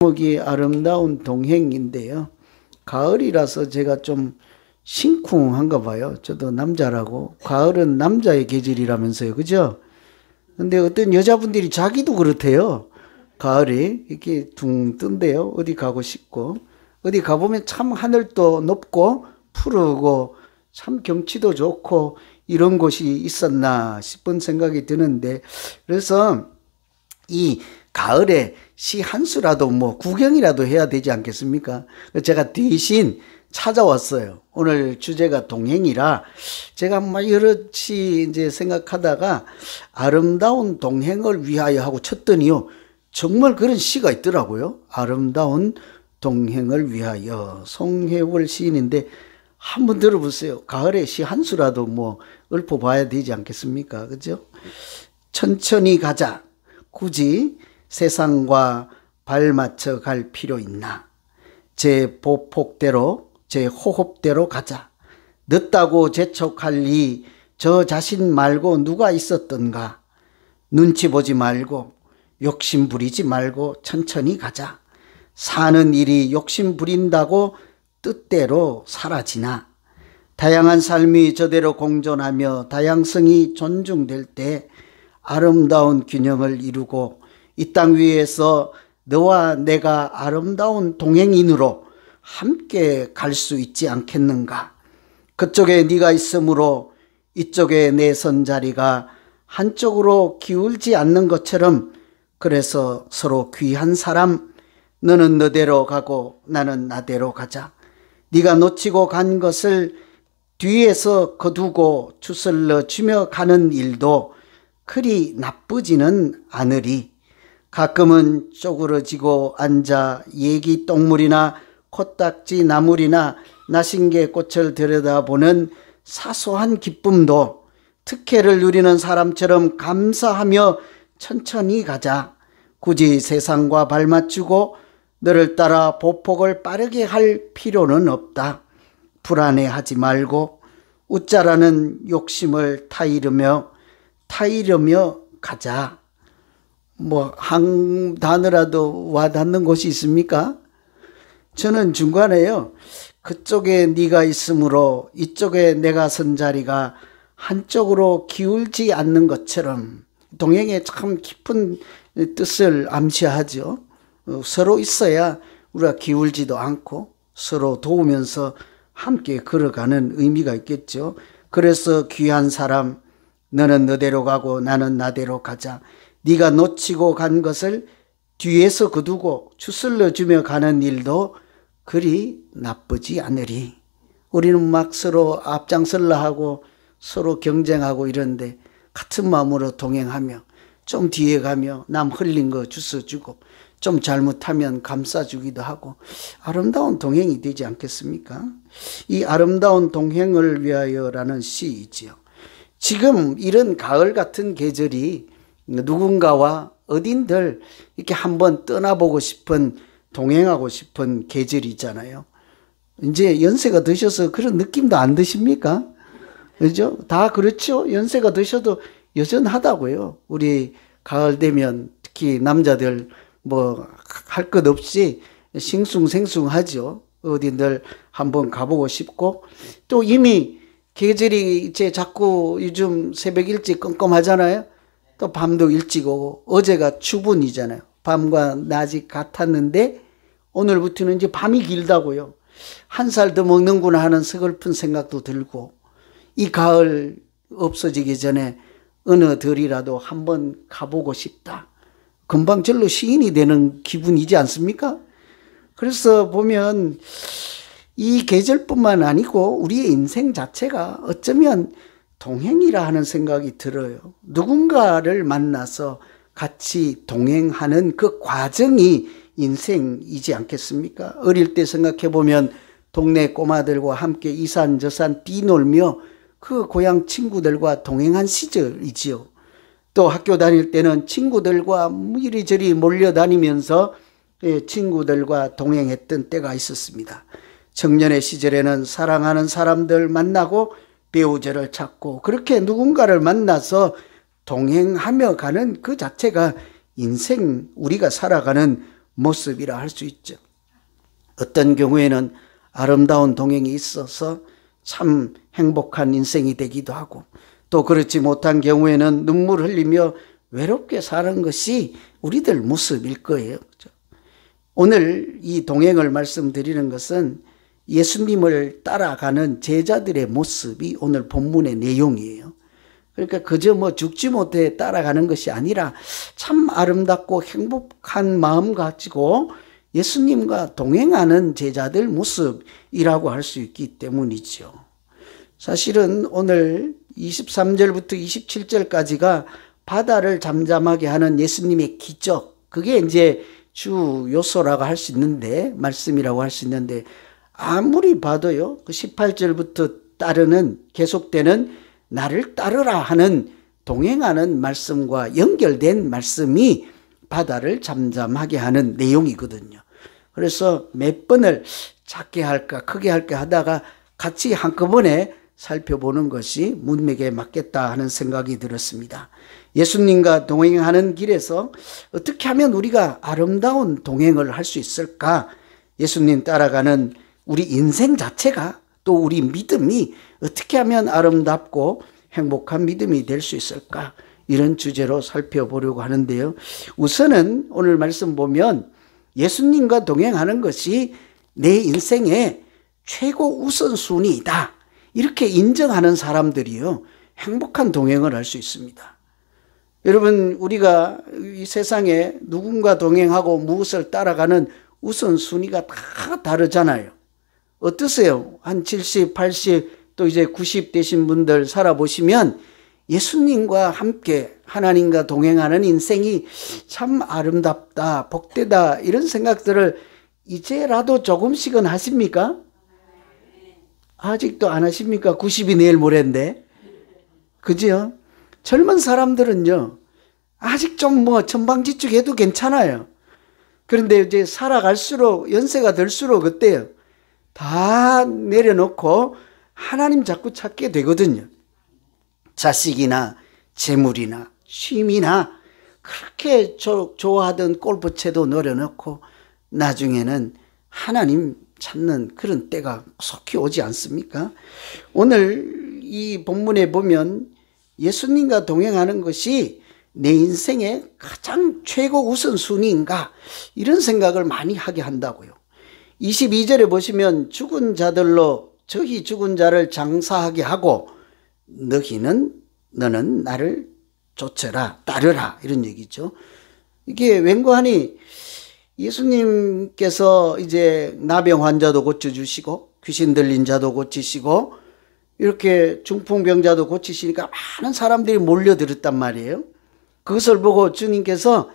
제목이 아름다운 동행인데요. 가을이라서 제가 좀 심쿵한가 봐요. 저도 남자라고. 가을은 남자의 계절이라면서요. 그죠? 근데 어떤 여자분들이 자기도 그렇대요. 가을이 이렇게 둥 뜬대요. 어디 가고 싶고. 어디 가보면 참 하늘도 높고 푸르고 참 경치도 좋고 이런 곳이 있었나 싶은 생각이 드는데, 그래서 이 가을에 시 한 수라도 뭐 구경이라도 해야 되지 않겠습니까? 제가 대신 찾아왔어요. 오늘 주제가 동행이라 제가 막 여럿이 이제 생각하다가 아름다운 동행을 위하여 하고 쳤더니요, 정말 그런 시가 있더라고요. 아름다운 동행을 위하여. 송혜월 시인인데 한번 들어보세요. 가을에 시 한 수라도 뭐 읊어봐야 되지 않겠습니까? 그죠? 천천히 가자. 굳이 세상과 발맞춰 갈 필요 있나? 제 보폭대로, 제 호흡대로 가자. 늦다고 재촉할 저 자신 말고 누가 있었던가? 눈치 보지 말고 욕심 부리지 말고 천천히 가자. 사는 일이 욕심 부린다고 뜻대로 사라지나? 다양한 삶이 저대로 공존하며 다양성이 존중될 때 아름다운 균형을 이루고 이 땅 위에서 너와 내가 아름다운 동행인으로 함께 갈 수 있지 않겠는가? 그쪽에 네가 있으므로 이쪽에 내 선자리가 한쪽으로 기울지 않는 것처럼, 그래서 서로 귀한 사람, 너는 너대로 가고 나는 나대로 가자. 네가 놓치고 간 것을 뒤에서 거두고 주슬러 주며 가는 일도 그리 나쁘지는 않으리. 가끔은 쪼그러지고 앉아 얘기 똥물이나 코딱지 나물이나 나신개 꽃을 들여다보는 사소한 기쁨도 특혜를 누리는 사람처럼 감사하며 천천히 가자. 굳이 세상과 발맞추고 너를 따라 보폭을 빠르게 할 필요는 없다. 불안해하지 말고 웃자라는 욕심을 타이르며 가자. 뭐 한 단어라도 와닿는 곳이 있습니까? 저는 중간에요, 그쪽에 네가 있으므로 이쪽에 내가 선 자리가 한쪽으로 기울지 않는 것처럼, 동행에 참 깊은 뜻을 암시하죠. 서로 있어야 우리가 기울지도 않고 서로 도우면서 함께 걸어가는 의미가 있겠죠. 그래서 귀한 사람, 너는 너대로 가고 나는 나대로 가자. 네가 놓치고 간 것을 뒤에서 거두고 추슬러 주며 가는 일도 그리 나쁘지 않으리. 우리는 막 서로 앞장설라 하고 서로 경쟁하고 이런데, 같은 마음으로 동행하며 좀 뒤에 가며 남 흘린 거 주워주고 좀 잘못하면 감싸주기도 하고 아름다운 동행이 되지 않겠습니까? 이 아름다운 동행을 위하여라는 시이지요. 지금 이런 가을 같은 계절이 누군가와 어딘들 이렇게 한번 떠나보고 싶은, 동행하고 싶은 계절이잖아요. 이제 연세가 드셔서 그런 느낌도 안 드십니까? 그죠? 다 그렇죠? 연세가 드셔도 여전하다고요. 우리 가을 되면 특히 남자들 뭐 할 것 없이 싱숭생숭하죠. 어딘들 한번 가보고 싶고, 또 이미 계절이 이제 자꾸 요즘 새벽 일찍 껌껌하잖아요. 또 밤도 일찍 오고, 어제가 추분이잖아요. 밤과 낮이 같았는데 오늘부터는 이제 밤이 길다고요. 한 살 더 먹는구나 하는 서글픈 생각도 들고, 이 가을 없어지기 전에 어느 들이라도 한번 가보고 싶다. 금방 절로 시인이 되는 기분이지 않습니까? 그래서 보면 이 계절뿐만 아니고 우리의 인생 자체가 어쩌면 동행이라 하는 생각이 들어요. 누군가를 만나서 같이 동행하는 그 과정이 인생이지 않겠습니까? 어릴 때 생각해 보면 동네 꼬마들과 함께 이산저산 뛰놀며 그 고향 친구들과 동행한 시절이지요. 또 학교 다닐 때는 친구들과 이리저리 몰려다니면서 친구들과 동행했던 때가 있었습니다. 청년의 시절에는 사랑하는 사람들 만나고 배우자를 찾고, 그렇게 누군가를 만나서 동행하며 가는 그 자체가 인생, 우리가 살아가는 모습이라 할 수 있죠. 어떤 경우에는 아름다운 동행이 있어서 참 행복한 인생이 되기도 하고, 또 그렇지 못한 경우에는 눈물 흘리며 외롭게 사는 것이 우리들 모습일 거예요. 오늘 이 동행을 말씀드리는 것은 예수님을 따라가는 제자들의 모습이 오늘 본문의 내용이에요. 그러니까 그저 뭐 죽지 못해 따라가는 것이 아니라 참 아름답고 행복한 마음 가지고 예수님과 동행하는 제자들 모습이라고 할 수 있기 때문이죠. 사실은 오늘 23절부터 27절까지가 바다를 잠잠하게 하는 예수님의 기적, 그게 이제 주 요소라고 할 수 있는데, 말씀이라고 할 수 있는데, 아무리 봐도요, 그 18절부터 따르는 계속되는 나를 따르라 하는 동행하는 말씀과 연결된 말씀이 바다를 잠잠하게 하는 내용이거든요. 그래서 몇 번을 작게 할까 크게 할까 하다가 같이 한꺼번에 살펴보는 것이 문맥에 맞겠다 하는 생각이 들었습니다. 예수님과 동행하는 길에서 어떻게 하면 우리가 아름다운 동행을 할 수 있을까? 예수님 따라가는 우리 인생 자체가, 또 우리 믿음이 어떻게 하면 아름답고 행복한 믿음이 될 수 있을까? 이런 주제로 살펴보려고 하는데요. 우선은 오늘 말씀 보면 예수님과 동행하는 것이 내 인생의 최고 우선순위이다, 이렇게 인정하는 사람들이요, 행복한 동행을 할 수 있습니다. 여러분, 우리가 이 세상에 누군가 동행하고 무엇을 따라가는 우선순위가 다 다르잖아요. 어떠세요? 한 70, 80, 또 이제 90 되신 분들 살아보시면 예수님과 함께 하나님과 동행하는 인생이 참 아름답다, 복되다, 이런 생각들을 이제라도 조금씩은 하십니까? 아직도 안 하십니까? 90이 내일 모레인데. 그죠? 젊은 사람들은요, 아직 좀 뭐 천방지축해도 괜찮아요. 그런데 이제 살아갈수록, 연세가 들수록 어때요? 다 내려놓고 하나님 자꾸 찾게 되거든요. 자식이나 재물이나 취미나 그렇게 좋아하던 골프채도 내려놓고 나중에는 하나님 찾는 그런 때가 속히 오지 않습니까? 오늘 이 본문에 보면 예수님과 동행하는 것이 내 인생의 가장 최고 우선순위인가, 이런 생각을 많이 하게 한다고요. 22절에 보시면 죽은 자들로 저희 죽은 자를 장사하게 하고 너는 나를 쫓아라, 따르라, 이런 얘기죠. 이게 웬고하니 예수님께서 이제 나병 환자도 고쳐주시고 귀신 들린 자도 고치시고 이렇게 중풍병자도 고치시니까 많은 사람들이 몰려들었단 말이에요. 그것을 보고 주님께서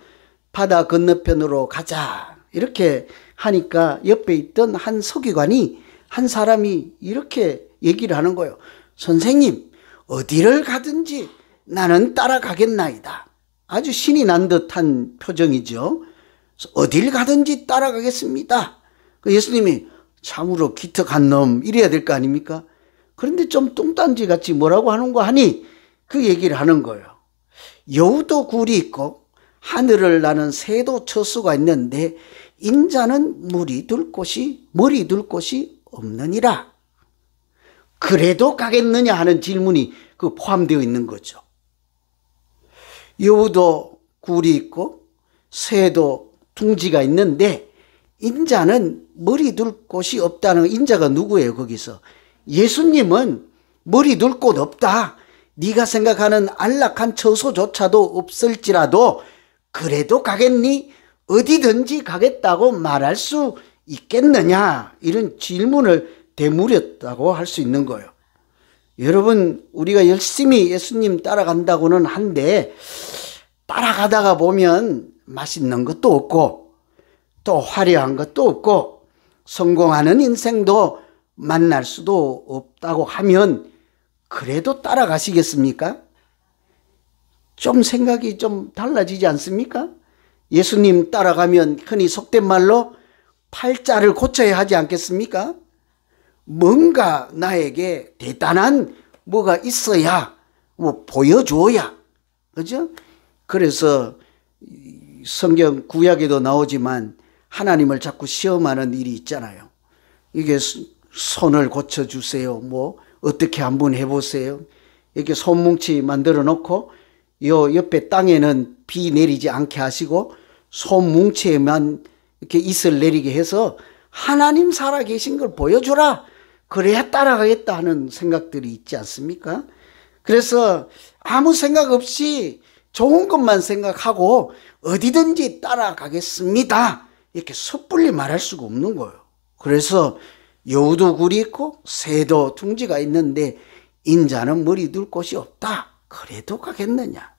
바다 건너편으로 가자 이렇게 하니까 옆에 있던 한 서기관이, 한 사람이 이렇게 얘기를 하는 거예요. 선생님, 어디를 가든지 나는 따라가겠나이다. 아주 신이 난 듯한 표정이죠. 어딜 가든지 따라가겠습니다. 예수님이 참으로 기특한 놈 이래야 될 거 아닙니까? 그런데 좀 뚱딴지 같이 뭐라고 하는 거 하니 그 얘기를 하는 거예요. 여우도 굴이 있고 하늘을 나는 새도 처수가 있는데 인자는 머리 둘 곳이 없느니라. 그래도 가겠느냐 하는 질문이 그 포함되어 있는 거죠. 여우도 굴이 있고 새도 둥지가 있는데 인자는 머리 둘 곳이 없다는, 인자가 누구예요? 거기서 예수님은 머리 둘 곳 없다. 네가 생각하는 안락한 처소조차도 없을지라도 그래도 가겠니? 어디든지 가겠다고 말할 수 있겠느냐? 이런 질문을 되물었다고 할 수 있는 거예요. 여러분, 우리가 열심히 예수님 따라간다고는 한데 따라가다가 보면 맛있는 것도 없고 또 화려한 것도 없고 성공하는 인생도 만날 수도 없다고 하면 그래도 따라가시겠습니까? 좀 생각이 좀 달라지지 않습니까? 예수님 따라가면 흔히 속된 말로 팔자를 고쳐야 하지 않겠습니까? 뭔가 나에게 대단한 뭐가 있어야, 뭐 보여줘야, 그죠? 그래서 성경 구약에도 나오지만 하나님을 자꾸 시험하는 일이 있잖아요. 이게 손을 고쳐주세요. 뭐 어떻게 한번 해보세요. 이렇게 손뭉치 만들어 놓고 요 옆에 땅에는 비 내리지 않게 하시고 손뭉치에만 이렇게 이슬 내리게 해서 하나님 살아계신 걸 보여주라. 그래야 따라가겠다 하는 생각들이 있지 않습니까? 그래서 아무 생각 없이 좋은 것만 생각하고 어디든지 따라가겠습니다. 이렇게 섣불리 말할 수가 없는 거예요. 그래서 여우도 굴이 있고 새도 둥지가 있는데 인자는 머리 둘 곳이 없다. 그래도 가겠느냐.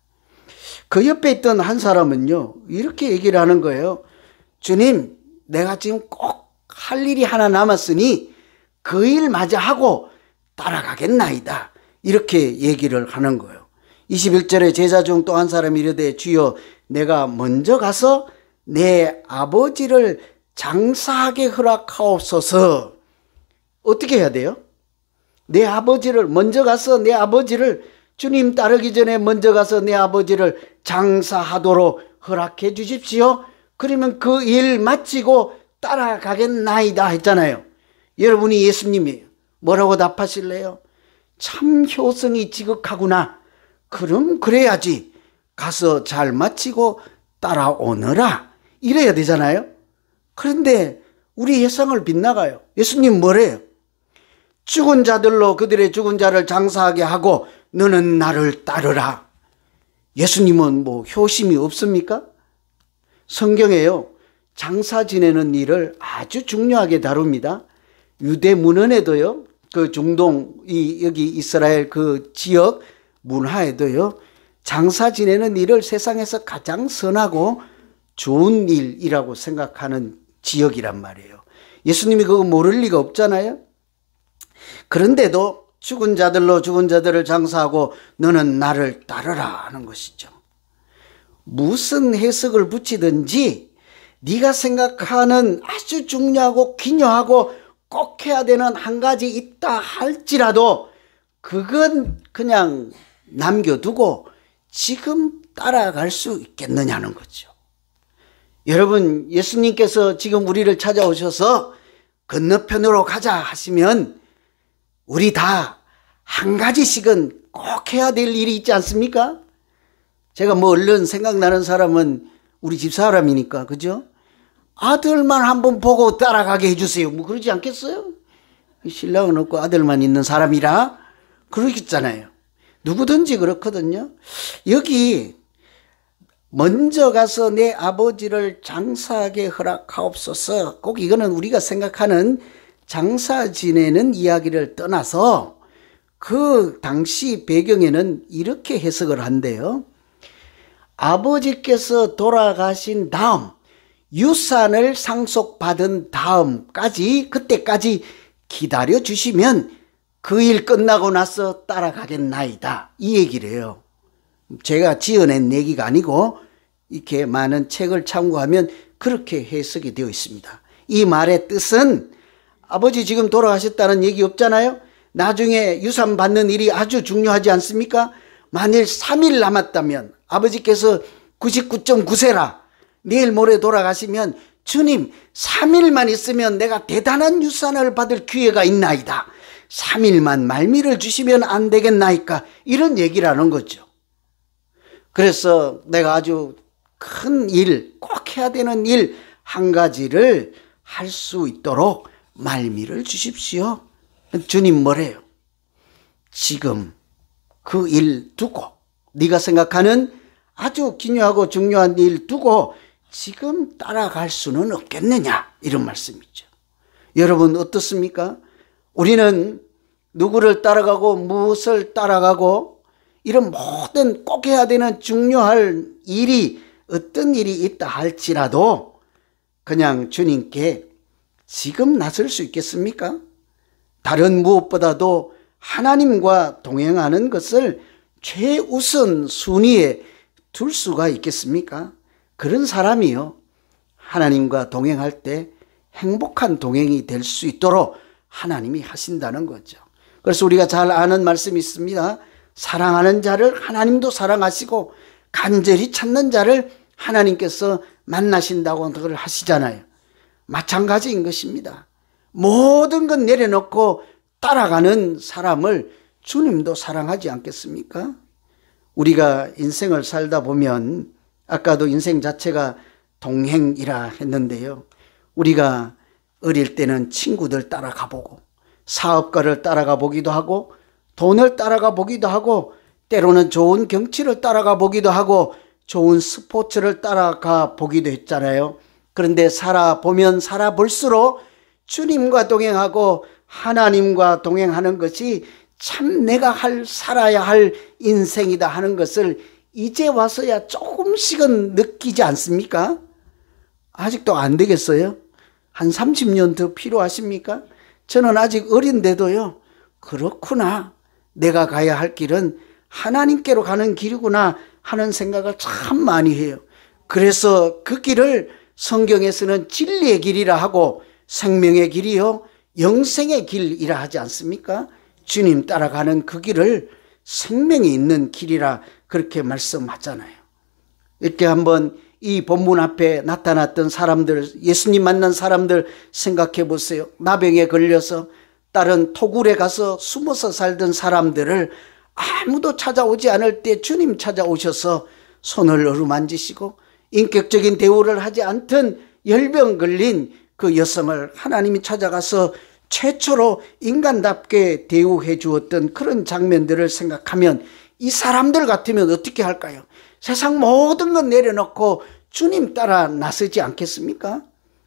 그 옆에 있던 한 사람은요, 이렇게 얘기를 하는 거예요. 주님, 내가 지금 꼭 할 일이 하나 남았으니 그 일 마저 하고 따라가겠나이다. 이렇게 얘기를 하는 거예요. 21절에 제자 중 또 한 사람이 이르되 주여 내가 먼저 가서 내 아버지를 장사하게 허락하옵소서. 어떻게 해야 돼요? 내 아버지를 먼저 가서 내 아버지를 주님 따르기 전에 먼저 가서 내 아버지를 장사하도록 허락해 주십시오. 그러면 그 일 마치고 따라가겠나이다 했잖아요. 여러분이 예수님이에요. 뭐라고 답하실래요? 참 효성이 지극하구나. 그럼 그래야지. 가서 잘 마치고 따라오너라. 이래야 되잖아요. 그런데 우리 예상을 빗나가요. 예수님 뭐래요? 죽은 자들로 그들의 죽은 자를 장사하게 하고 너는 나를 따르라. 예수님은 뭐 효심이 없습니까? 성경에요. 장사 지내는 일을 아주 중요하게 다룹니다. 유대 문헌에도요. 그 중동 여기 이스라엘 그 지역 문화에도요. 장사 지내는 일을 세상에서 가장 선하고 좋은 일이라고 생각하는 지역이란 말이에요. 예수님이 그거 모를 리가 없잖아요. 그런데도 죽은 자들로 죽은 자들을 장사하고 너는 나를 따르라 하는 것이죠. 무슨 해석을 붙이든지 네가 생각하는 아주 중요하고 기묘하고 꼭 해야 되는 한 가지 있다 할지라도 그건 그냥 남겨두고 지금 따라갈 수 있겠느냐는 거죠. 여러분, 예수님께서 지금 우리를 찾아오셔서 건너편으로 가자 하시면 우리 다 한 가지씩은 꼭 해야 될 일이 있지 않습니까? 제가 뭐 얼른 생각나는 사람은 우리 집사람이니까, 그죠? 아들만 한번 보고 따라가게 해주세요. 뭐 그러지 않겠어요? 신랑은 없고 아들만 있는 사람이라 그러겠잖아요. 누구든지 그렇거든요. 여기 먼저 가서 내 아버지를 장사하게 허락하옵소서. 꼭 이거는 우리가 생각하는 장사 지내는 이야기를 떠나서 그 당시 배경에는 이렇게 해석을 한대요. 아버지께서 돌아가신 다음 유산을 상속받은 다음까지 그때까지 기다려 주시면 그 일 끝나고 나서 따라가겠나이다. 이 얘기를 해요. 제가 지어낸 얘기가 아니고 이렇게 많은 책을 참고하면 그렇게 해석이 되어 있습니다. 이 말의 뜻은 아버지 지금 돌아가셨다는 얘기 없잖아요. 나중에 유산 받는 일이 아주 중요하지 않습니까? 만일 3일 남았다면 아버지께서 99.9세라 내일 모레 돌아가시면 주님 3일만 있으면 내가 대단한 유산을 받을 기회가 있나이다. 3일만 말미를 주시면 안 되겠나이까? 이런 얘기라는 거죠. 그래서 내가 아주 큰 일, 꼭 해야 되는 일 한 가지를 할 수 있도록 말미를 주십시오. 주님 뭐래요? 지금 그 일 두고 네가 생각하는 아주 기묘하고 중요한 일 두고 지금 따라갈 수는 없겠느냐 이런 말씀이죠. 여러분 어떻습니까? 우리는 누구를 따라가고 무엇을 따라가고 이런 모든 꼭 해야 되는 중요할 일이 어떤 일이 있다 할지라도 그냥 주님께 지금 나설 수 있겠습니까? 다른 무엇보다도 하나님과 동행하는 것을 최우선 순위에 둘 수가 있겠습니까? 그런 사람이요, 하나님과 동행할 때 행복한 동행이 될 수 있도록 하나님이 하신다는 거죠. 그래서 우리가 잘 아는 말씀이 있습니다. 사랑하는 자를 하나님도 사랑하시고 간절히 찾는 자를 하나님께서 만나신다고 그걸 하시잖아요. 마찬가지인 것입니다. 모든 것 내려놓고 따라가는 사람을 주님도 사랑하지 않겠습니까? 우리가 인생을 살다 보면 아까도 인생 자체가 동행이라 했는데요. 우리가 어릴 때는 친구들 따라가 보고 사업가를 따라가 보기도 하고 돈을 따라가 보기도 하고 때로는 좋은 경치를 따라가 보기도 하고 좋은 스포츠를 따라가 보기도 했잖아요. 그런데 살아보면 살아볼수록 주님과 동행하고 하나님과 동행하는 것이 참 내가 살아야 할 인생이다 하는 것을 이제 와서야 조금씩은 느끼지 않습니까? 아직도 안 되겠어요? 한 30년 더 필요하십니까? 저는 아직 어린데도요, 그렇구나, 내가 가야 할 길은 하나님께로 가는 길이구나 하는 생각을 참 많이 해요. 그래서 그 길을 성경에서는 진리의 길이라 하고 생명의 길이요 영생의 길이라 하지 않습니까? 주님 따라가는 그 길을 생명이 있는 길이라 그렇게 말씀하잖아요. 이렇게 한번 이 본문 앞에 나타났던 사람들, 예수님 만난 사람들 생각해 보세요. 나병에 걸려서 다른 토굴에 가서 숨어서 살던 사람들을 아무도 찾아오지 않을 때 주님 찾아오셔서 손을 어루만지시고 인격적인 대우를 하지 않던 열병 걸린 그 여성을 하나님이 찾아가서 최초로 인간답게 대우해 주었던 그런 장면들을 생각하면 이 사람들 같으면 어떻게 할까요? 세상 모든 것 내려놓고 주님 따라 나서지 않겠습니까?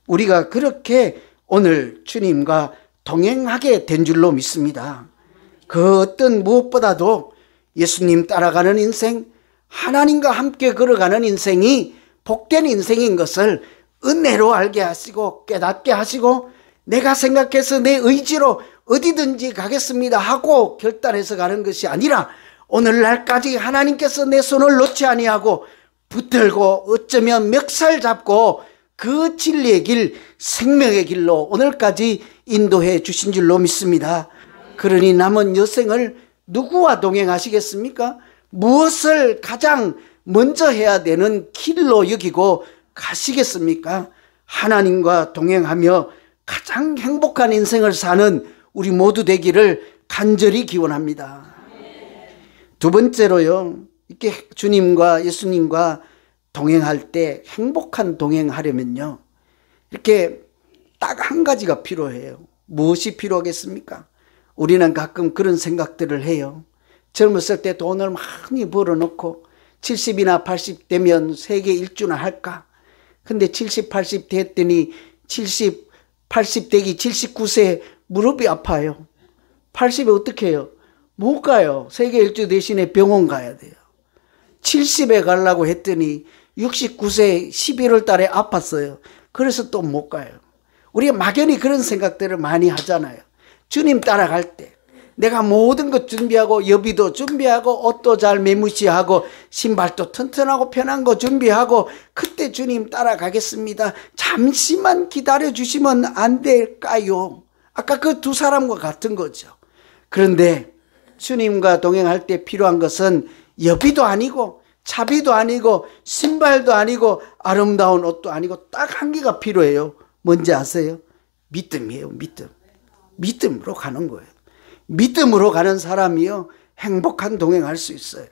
우리가 그렇게 오늘 주님과 동행하게 된 줄로 믿습니다. 그 어떤 무엇보다도 예수님 따라가는 인생, 하나님과 함께 걸어가는 인생이 복된 인생인 것을 은혜로 알게 하시고 깨닫게 하시고 내가 생각해서 내 의지로 어디든지 가겠습니다 하고 결단해서 가는 것이 아니라 오늘날까지 하나님께서 내 손을 놓지 아니하고 붙들고 어쩌면 멱살 잡고 그 진리의 길, 생명의 길로 오늘까지 인도해 주신 줄로 믿습니다. 그러니 남은 여생을 누구와 동행하시겠습니까? 무엇을 가장 먼저 해야 되는 길로 여기고 가시겠습니까? 하나님과 동행하며 가장 행복한 인생을 사는 우리 모두 되기를 간절히 기원합니다. 두 번째로요, 이렇게 주님과 예수님과 동행할 때 행복한 동행하려면요, 이렇게 딱 한 가지가 필요해요. 무엇이 필요하겠습니까? 우리는 가끔 그런 생각들을 해요. 젊었을 때 돈을 많이 벌어놓고 70이나 80 되면 세계 일주나 할까? 근데 70, 80 됐더니 70, 80 되기 79세 무릎이 아파요. 80에 어떻게 해요? 못 가요. 세계 일주 대신에 병원 가야 돼요. 70에 가려고 했더니 69세 11월 달에 아팠어요. 그래서 또 못 가요. 우리가 막연히 그런 생각들을 많이 하잖아요. 주님 따라갈 때 내가 모든 것 준비하고 여비도 준비하고 옷도 잘 매무시하고 신발도 튼튼하고 편한 거 준비하고 그때 주님 따라가겠습니다. 잠시만 기다려 주시면 안 될까요? 아까 그 두 사람과 같은 거죠. 그런데 주님과 동행할 때 필요한 것은 여비도 아니고 차비도 아니고 신발도 아니고 아름다운 옷도 아니고 딱 한 개가 필요해요. 뭔지 아세요? 믿음이에요. 믿음. 믿음으로 가는 거예요. 믿음으로 가는 사람이요, 행복한 동행할 수 있어요.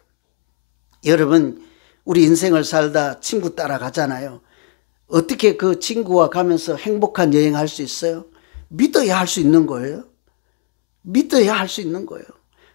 여러분, 우리 인생을 살다 친구 따라가잖아요. 어떻게 그 친구와 가면서 행복한 여행할 수 있어요? 믿어야 할 수 있는 거예요. 믿어야 할 수 있는 거예요.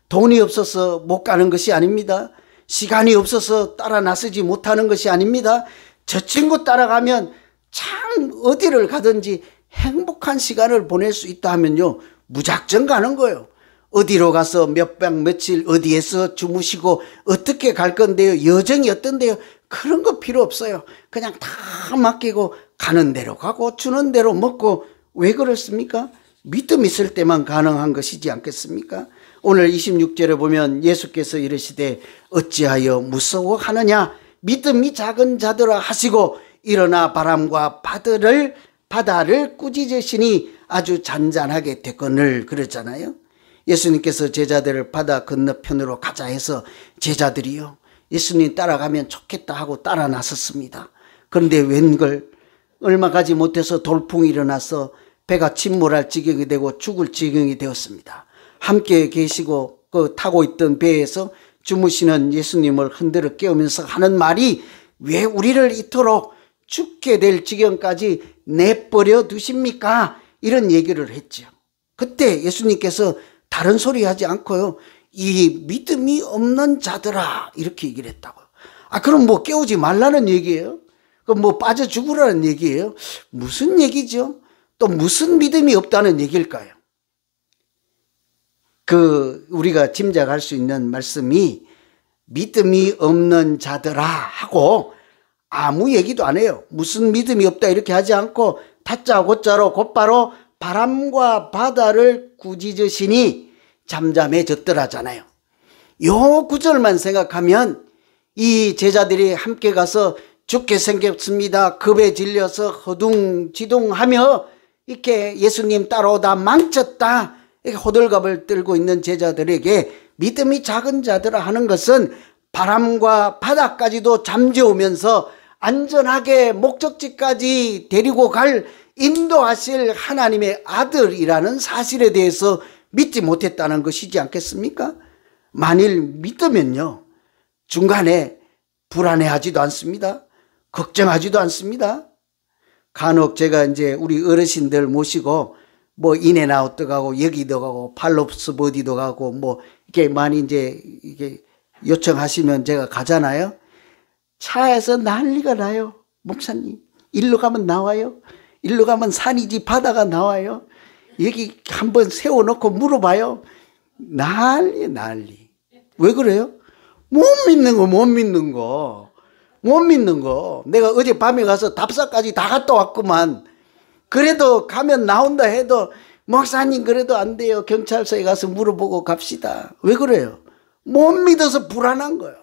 돈이 없어서 못 가는 것이 아닙니다. 시간이 없어서 따라 나서지 못하는 것이 아닙니다. 저 친구 따라가면 참 어디를 가든지 행복한 시간을 보낼 수 있다 하면요, 무작정 가는 거예요. 어디로 가서 몇 박 며칠 어디에서 주무시고 어떻게 갈 건데요, 여정이 어떤데요, 그런 거 필요 없어요. 그냥 다 맡기고 가는 대로 가고 주는 대로 먹고. 왜 그렇습니까? 믿음 있을 때만 가능한 것이지 않겠습니까? 오늘 26절에 보면 예수께서 이르시되 어찌하여 무서워하느냐, 믿음이 작은 자들아 하시고 일어나 바람과 바다를 꾸짖으시니 아주 잔잔하게 되거늘 그랬잖아요. 예수님께서 제자들을 바다 건너편으로 가자 해서 제자들이요, 예수님 따라가면 좋겠다 하고 따라 나섰습니다. 그런데 웬걸 얼마 가지 못해서 돌풍이 일어나서 배가 침몰할 지경이 되고 죽을 지경이 되었습니다. 함께 계시고 타고 있던 배에서 주무시는 예수님을 흔들어 깨우면서 하는 말이 왜 우리를 이토록 죽게 될 지경까지 내버려 두십니까? 이런 얘기를 했죠. 그때 예수님께서 다른 소리 하지 않고요. 이 믿음이 없는 자들아 이렇게 얘기를 했다고요. 그럼 뭐 깨우지 말라는 얘기예요? 그럼 뭐 빠져 죽으라는 얘기예요? 무슨 얘기죠? 또 무슨 믿음이 없다는 얘기일까요? 우리가 짐작할 수 있는 말씀이 믿음이 없는 자들아 하고 아무 얘기도 안 해요. 무슨 믿음이 없다 이렇게 하지 않고 다짜고짜로 곧바로 바람과 바다를 꾸짖으시니 잠잠해졌더라잖아요. 요 구절만 생각하면 이 제자들이 함께 가서 죽게 생겼습니다. 급에 질려서 허둥지둥하며 이렇게 예수님 따라오다 망쳤다. 이렇게 호들갑을 떨고 있는 제자들에게 믿음이 작은 자들아 하는 것은 바람과 바다까지도 잠재우면서 안전하게 목적지까지 데리고 갈 인도하실 하나님의 아들이라는 사실에 대해서 믿지 못했다는 것이지 않겠습니까? 만일 믿으면요, 중간에 불안해하지도 않습니다. 걱정하지도 않습니다. 간혹 제가 이제 우리 어르신들 모시고 뭐 인앤아웃도 가고 여기도 가고 팔로스 버디도 가고 뭐 이렇게 많이 이게 요청하시면 제가 가잖아요. 차에서 난리가 나요. 목사님, 일로 가면 나와요. 일로 가면 산이지 바다가 나와요. 여기 한번 세워놓고 물어봐요. 난리. 왜 그래요? 못 믿는 거. 내가 어제 밤에 가서 답사까지 다 갔다 왔구만. 그래도 가면 나온다 해도 목사님 그래도 안 돼요. 경찰서에 가서 물어보고 갑시다. 왜 그래요? 못 믿어서 불안한 거예요.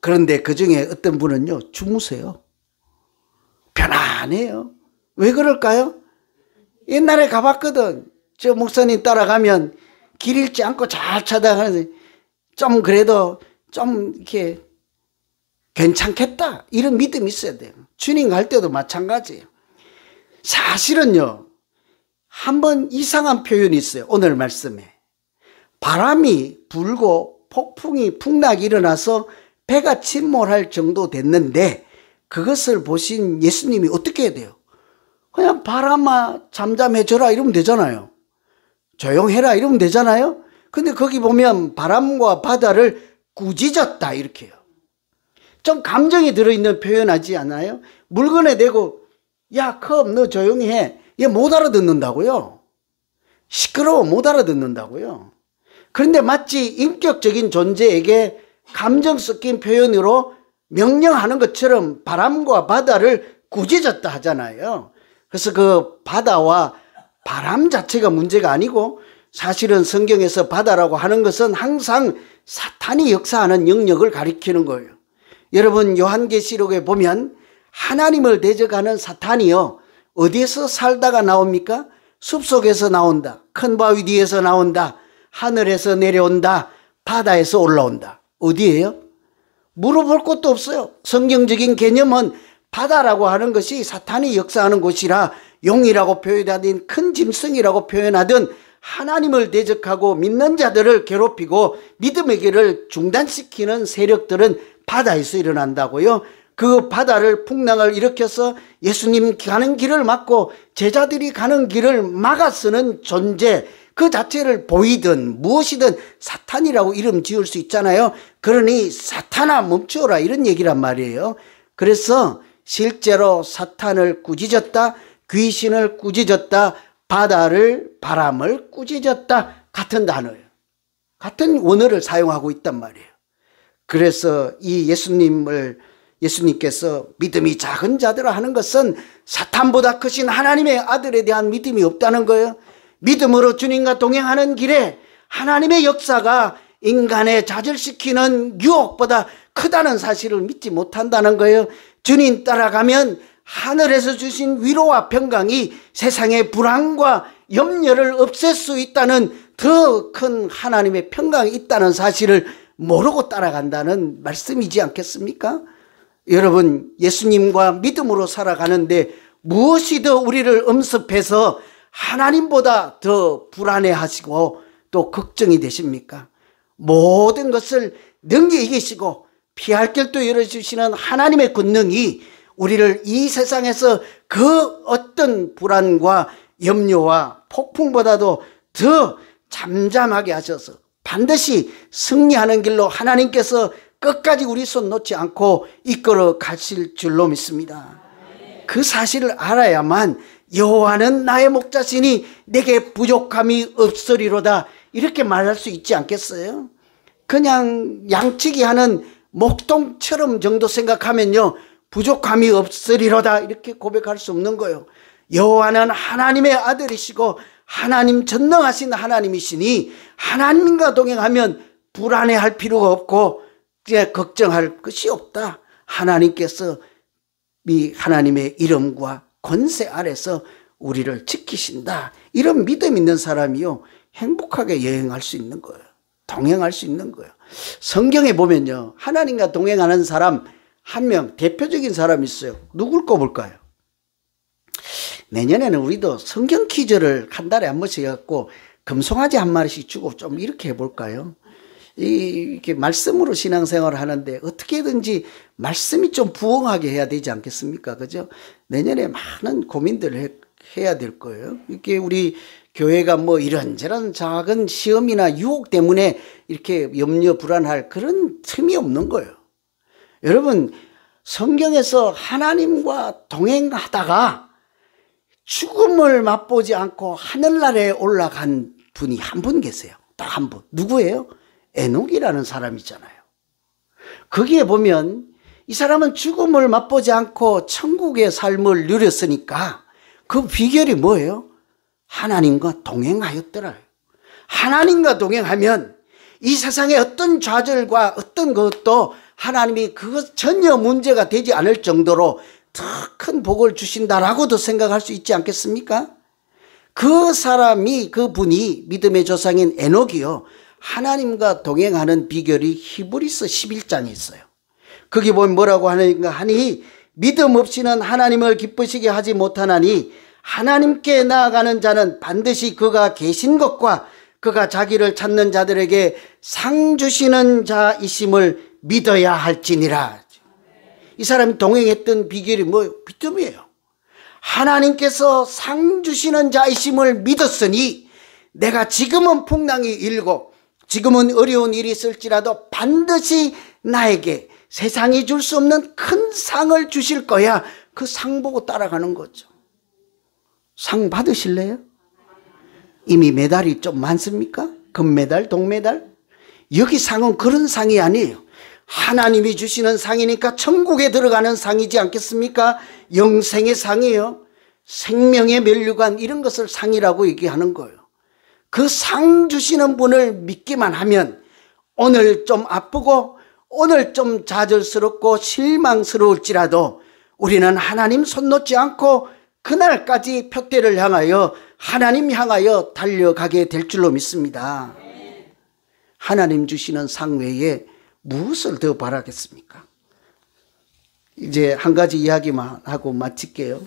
그런데 그중에 어떤 분은요, 주무세요. 편안해요. 왜 그럴까요? 옛날에 가봤거든. 저 목사님 따라가면 길 잃지 않고 잘 찾아가는데 좀 그래도 좀 이렇게 괜찮겠다 이런 믿음이 있어야 돼요. 주님 갈 때도 마찬가지예요. 사실은요, 한번 이상한 표현이 있어요. 오늘 말씀에 바람이 불고 폭풍이 풍락이 일어나서 배가 침몰할 정도 됐는데 그것을 보신 예수님이 어떻게 해야 돼요? 그냥 바람아 잠잠해져라 이러면 되잖아요. 조용해라 이러면 되잖아요. 근데 거기 보면 바람과 바다를 꾸짖었다 이렇게 해요. 좀 감정이 들어있는 표현하지 않아요? 물건에 대고 야 컵 너 조용히 해. 얘 못 알아듣는다고요. 시끄러워 못 알아듣는다고요. 그런데 마치 인격적인 존재에게 감정 섞인 표현으로 명령하는 것처럼 바람과 바다를 꾸짖었다 하잖아요. 그래서 그 바다와 바람 자체가 문제가 아니고 사실은 성경에서 바다라고 하는 것은 항상 사탄이 역사하는 영역을 가리키는 거예요. 여러분 요한계시록에 보면 하나님을 대적하는 사탄이요, 어디에서 살다가 나옵니까? 숲속에서 나온다. 큰 바위 뒤에서 나온다. 하늘에서 내려온다. 바다에서 올라온다. 어디예요? 물어볼 것도 없어요. 성경적인 개념은 바다라고 하는 것이 사탄이 역사하는 곳이라 용이라고 표현하든 큰 짐승이라고 표현하든 하나님을 대적하고 믿는 자들을 괴롭히고 믿음의 길을 중단시키는 세력들은 바다에서 일어난다고요. 그 바다를 풍랑을 일으켜서 예수님 가는 길을 막고 제자들이 가는 길을 막아서는 존재 그 자체를 보이든 무엇이든 사탄이라고 이름 지을 수 있잖아요. 그러니 사탄아 멈추어라 이런 얘기란 말이에요. 그래서 실제로 사탄을 꾸짖었다, 귀신을 꾸짖었다, 바람을 꾸짖었다 같은 단어예요. 같은 원어를 사용하고 있단 말이에요. 그래서 이 예수님께서 믿음이 작은 자들아 하는 것은 사탄보다 크신 하나님의 아들에 대한 믿음이 없다는 거예요. 믿음으로 주님과 동행하는 길에 하나님의 역사가 인간의 좌절시키는 유혹보다 크다는 사실을 믿지 못한다는 거예요. 주님 따라가면 하늘에서 주신 위로와 평강이 세상의 불안과 염려를 없앨 수 있다는 더 큰 하나님의 평강이 있다는 사실을 모르고 따라간다는 말씀이지 않겠습니까? 여러분 예수님과 믿음으로 살아가는데 무엇이 더 우리를 엄습해서 하나님보다 더 불안해하시고 또 걱정이 되십니까? 모든 것을 능히 이기시고 피할 길도 열어주시는 하나님의 권능이 우리를 이 세상에서 그 어떤 불안과 염려와 폭풍보다도 더 잠잠하게 하셔서 반드시 승리하는 길로 하나님께서 끝까지 우리 손 놓지 않고 이끌어 가실 줄로 믿습니다. 그 사실을 알아야만 여호와는 나의 목자시니 내게 부족함이 없으리로다 이렇게 말할 수 있지 않겠어요? 그냥 양치기 하는 목동처럼 정도 생각하면요 부족함이 없으리로다 이렇게 고백할 수 없는 거예요. 여호와는 하나님의 아들이시고 하나님 전능하신 하나님이시니 하나님과 동행하면 불안해할 필요가 없고 이제 걱정할 것이 없다. 하나님께서 이 하나님의 이름과 권세 아래서 우리를 지키신다. 이런 믿음 있는 사람이요 행복하게 여행할 수 있는 거예요. 동행할 수 있는 거예요. 성경에 보면요 하나님과 동행하는 사람 한 명 대표적인 사람이 있어요. 누굴 꼽을까요? 내년에는 우리도 성경 퀴즈를 한 달에 한 번씩 해갖고 금송아지 한 마리씩 주고 좀 이렇게 해볼까요? 이렇게 말씀으로 신앙생활을 하는데 어떻게든지 말씀이 좀 부응하게 해야 되지 않겠습니까? 그죠? 내년에 많은 고민들을 해야 될 거예요. 이렇게 우리 교회가 뭐 이런저런 작은 시험이나 유혹 때문에 이렇게 염려 불안할 그런 틈이 없는 거예요. 여러분 성경에서 하나님과 동행하다가 죽음을 맛보지 않고 하늘나라에 올라간 분이 한 분 계세요. 딱 한 분. 누구예요? 에녹이라는 사람이잖아요. 거기에 보면 이 사람은 죽음을 맛보지 않고 천국의 삶을 누렸으니까 그 비결이 뭐예요? 하나님과 동행하였더라. 하나님과 동행하면 이 세상의 어떤 좌절과 어떤 것도 하나님이 그것 전혀 문제가 되지 않을 정도로 더 큰 복을 주신다라고도 생각할 수 있지 않겠습니까? 그 사람이 그 분이 믿음의 조상인 에녹이요. 하나님과 동행하는 비결이 히브리서 11장에 있어요. 거기 보면 뭐라고 하는가 하니 믿음 없이는 하나님을 기쁘시게 하지 못하나니 하나님께 나아가는 자는 반드시 그가 계신 것과 그가 자기를 찾는 자들에게 상 주시는 자이심을 믿어야 할지니라. 이 사람이 동행했던 비결이 뭐예요? 믿음이에요. 하나님께서 상 주시는 자이심을 믿었으니 내가 지금은 풍랑이 일고 지금은 어려운 일이 있을지라도 반드시 나에게 세상이 줄 수 없는 큰 상을 주실 거야. 그 상 보고 따라가는 거죠. 상 받으실래요? 이미 메달이 좀 많습니까? 금메달, 동메달? 여기 상은 그런 상이 아니에요. 하나님이 주시는 상이니까 천국에 들어가는 상이지 않겠습니까? 영생의 상이에요. 생명의 면류관 이런 것을 상이라고 얘기하는 거예요. 그 상 주시는 분을 믿기만 하면 오늘 좀 아프고 오늘 좀 좌절스럽고 실망스러울지라도 우리는 하나님 손 놓지 않고 그날까지 표대를 향하여 하나님 향하여 달려가게 될 줄로 믿습니다. 하나님 주시는 상 외에 무엇을 더 바라겠습니까? 이제 한 가지 이야기만 하고 마칠게요.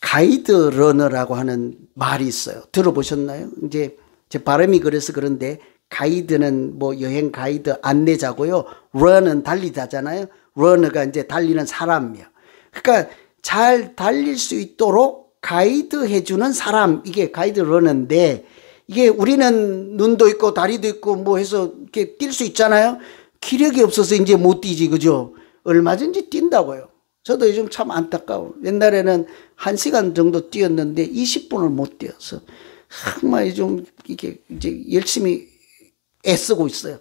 가이드 러너라고 하는 말이 있어요. 들어보셨나요? 이제 제 발음이 그래서 그런데 가이드는 뭐 여행 가이드 안내자고요. 러는 달리다잖아요. 러너가 이제 달리는 사람이에요. 그러니까 잘 달릴 수 있도록 가이드 해주는 사람, 이게 가이드 러너인데 이게 우리는 눈도 있고 다리도 있고 뭐 해서 이렇게 뛸 수 있잖아요. 기력이 없어서 이제 못 뛰지, 그죠? 얼마든지 뛴다고요. 저도 요즘 참 안타까워. 옛날에는 1시간 정도 뛰었는데 20분을 못 뛰어서 정말 좀 이게 이제 열심히 애쓰고 있어요.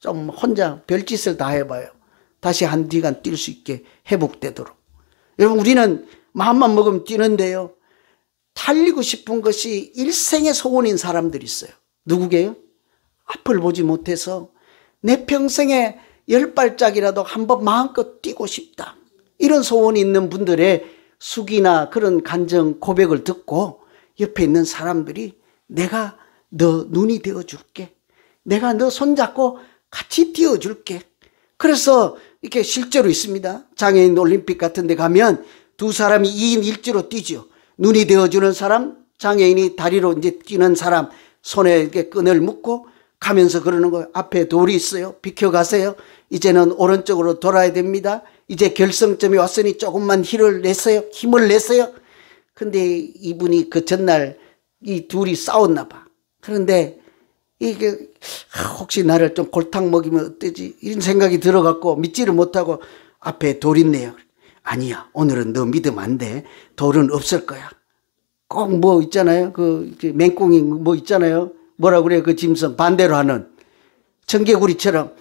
좀 혼자 별짓을 다 해봐요. 다시 1시간 뛸 수 있게 회복되도록. 여러분 우리는 마음만 먹으면 뛰는데요. 달리고 싶은 것이 일생의 소원인 사람들이 있어요. 누구게요? 앞을 보지 못해서 내 평생에 10발짝이라도 한번 마음껏 뛰고 싶다. 이런 소원이 있는 분들의 숙이나 그런 간증 고백을 듣고 옆에 있는 사람들이 내가 너 눈이 되어줄게. 내가 너 손잡고 같이 뛰어줄게. 그래서 이렇게 실제로 있습니다. 장애인 올림픽 같은 데 가면 두 사람이 2인 1조로 뛰죠. 눈이 되어주는 사람, 장애인이 다리로 이제 뛰는 사람, 손에 이렇게 끈을 묶고 가면서 그러는 거예요. 앞에 돌이 있어요. 비켜가세요. 이제는 오른쪽으로 돌아야 됩니다. 이제 결승점이 왔으니 조금만 힘을 냈어요. 근데 이분이 그 전날 이 둘이 싸웠나 봐. 그런데 이게 혹시 나를 좀 골탕 먹이면 어때지? 이런 생각이 들어갖고 믿지를 못하고 앞에 돌 있네요. 아니야, 오늘은 너 믿으면 안 돼. 돌은 없을 거야. 꼭 뭐 있잖아요. 그 맹꽁이 뭐 있잖아요. 뭐라 그래, 그 짐승 반대로 하는 청개구리처럼.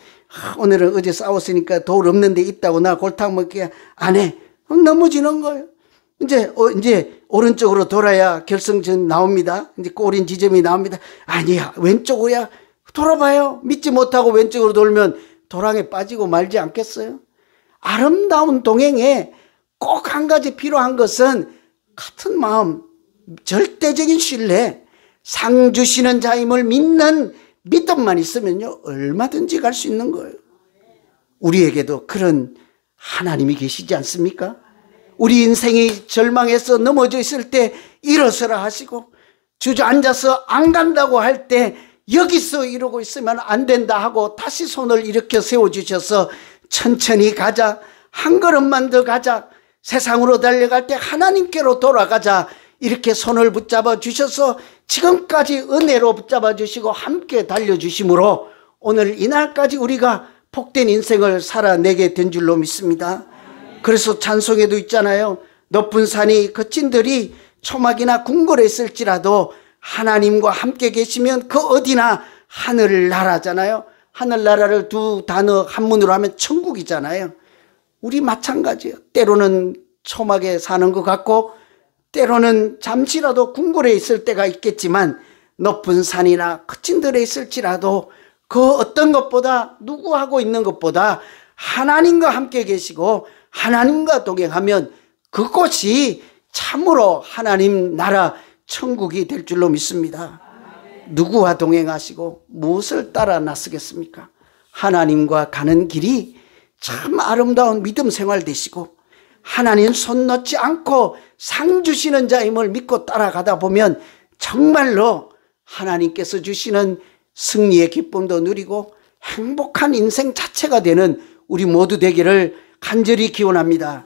오늘은 어제 싸웠으니까 돌 없는데 있다고 나 골탕 먹게 안 해. 넘어지는 거예요. 이제 오른쪽으로 돌아야 결승전 나옵니다. 이제 꼬린 지점이 나옵니다. 아니야, 왼쪽이야. 돌아봐요. 믿지 못하고 왼쪽으로 돌면 도랑에 빠지고 말지 않겠어요? 아름다운 동행에 꼭 한 가지 필요한 것은 같은 마음, 절대적인 신뢰, 상 주시는 자임을 믿는 믿음만 있으면요, 얼마든지 갈 수 있는 거예요. 우리에게도 그런 하나님이 계시지 않습니까? 우리 인생이 절망해서 넘어져 있을 때 일어서라 하시고, 주저앉아서 안 간다고 할 때 여기서 이러고 있으면 안 된다 하고 다시 손을 일으켜 세워주셔서 천천히 가자, 한 걸음만 더 가자, 세상으로 달려갈 때 하나님께로 돌아가자, 이렇게 손을 붙잡아 주셔서 지금까지 은혜로 붙잡아 주시고 함께 달려주심으로 오늘 이날까지 우리가 복된 인생을 살아내게 된 줄로 믿습니다. 그래서 찬송에도 있잖아요. 높은 산이 거친들이 초막이나 궁궐에 있을지라도 하나님과 함께 계시면 그 어디나 하늘나라잖아요. 하늘나라를 두 단어 한문으로 하면 천국이잖아요. 우리 마찬가지예요. 때로는 초막에 사는 것 같고 때로는 잠시라도 궁궐에 있을 때가 있겠지만 높은 산이나 거친들에 있을지라도 그 어떤 것보다 누구하고 있는 것보다 하나님과 함께 계시고 하나님과 동행하면 그곳이 참으로 하나님 나라 천국이 될 줄로 믿습니다. 누구와 동행하시고 무엇을 따라 나서겠습니까? 하나님과 가는 길이 참 아름다운 믿음 생활 되시고 하나님 손 놓지 않고 상 주시는 자임을 믿고 따라가다 보면 정말로 하나님께서 주시는 승리의 기쁨도 누리고 행복한 인생 자체가 되는 우리 모두 되기를 간절히 기원합니다.